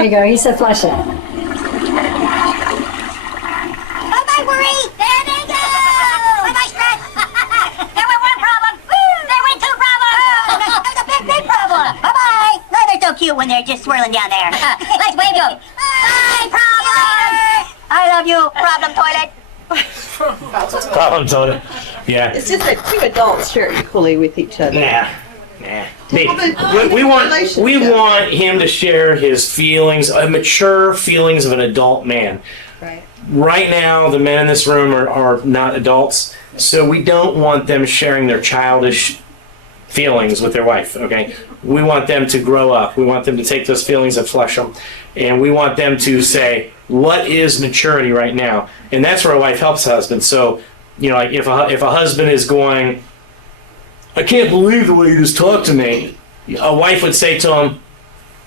There you go. He said flush it. Bye-bye, worry. There they go. Bye-bye, stress. There went one problem. There went two problems. There's a big problem. Bye-bye. No, they're so cute when they're just swirling down there. Let's wave to them. Bye, problem. I love you, problem toilet. Problem toilet. Yeah. It's just that two adults share equally with each other. Nah. We Relationship. want him to share his feelings, mature feelings of an adult man. Right. Right now, the men in this room are not adults, so we don't want them sharing their childish feelings with their wife, okay? We want them to grow up. We want them to take those feelings and flesh them. And we want them to say, what is maturity right now? And that's where a wife helps a husband. So, like if a husband is going, I can't believe the way you just talked to me, a wife would say to him,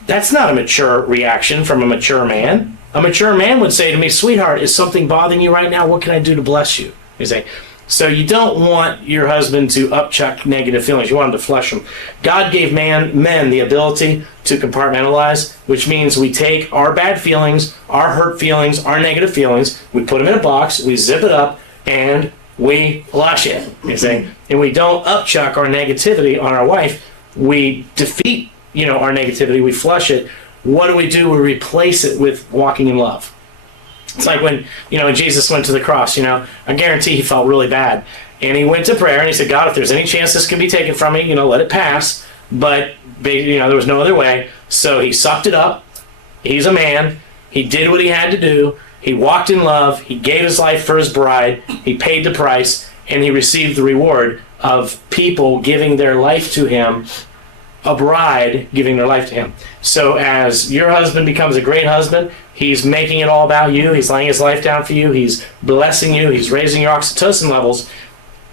that's not a mature reaction from a mature man. A mature man would say to me, sweetheart, is something bothering you right now? What can I do to bless you? You say, so you don't want your husband to upchuck negative feelings. You want him to flush them. God gave men the ability to compartmentalize, which means we take our bad feelings, our hurt feelings, our negative feelings, we put them in a box, we zip it up, and we flush it. You see? And we don't upchuck our negativity on our wife. We defeat, our negativity. We flush it. What do? We replace it with walking in love. It's like when, Jesus went to the cross, I guarantee he felt really bad. And he went to prayer and he said, God, if there's any chance this can be taken from me, let it pass. But, there was no other way. So he sucked it up. He's a man. He did what he had to do. He walked in love. He gave his life for his bride. He paid the price. And he received the reward of people giving their life to him, a bride giving their life to him. So as your husband becomes a great husband, he's making it all about you. He's laying his life down for you. He's blessing you. He's raising your oxytocin levels.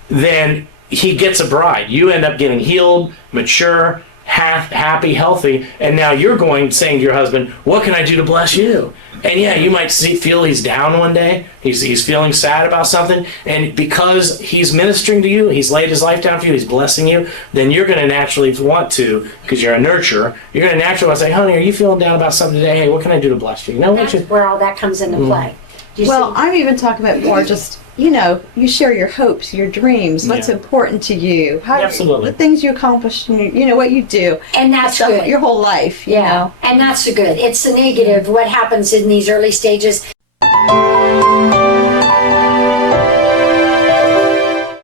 Then he gets a bride. You end up getting healed, mature, happy, healthy. And now you're saying to your husband, what can I do to bless you? And yeah, you might feel he's down one day. He's feeling sad about something. And because he's ministering to you, he's laid his life down for you, he's blessing you, then you're going to naturally want to, because you're a nurturer, you're going to naturally want to say, honey, are you feeling down about something today? Hey, what can I do to bless you? That's where all that comes into play. Do you Well, see? I'm even talking about more just, you share your hopes, your dreams, what's Yeah. important to you, Absolutely. the things you accomplish, what you do. And that's Stuff good. your whole life, you know. And that's good. It's the negative, what happens in these early stages.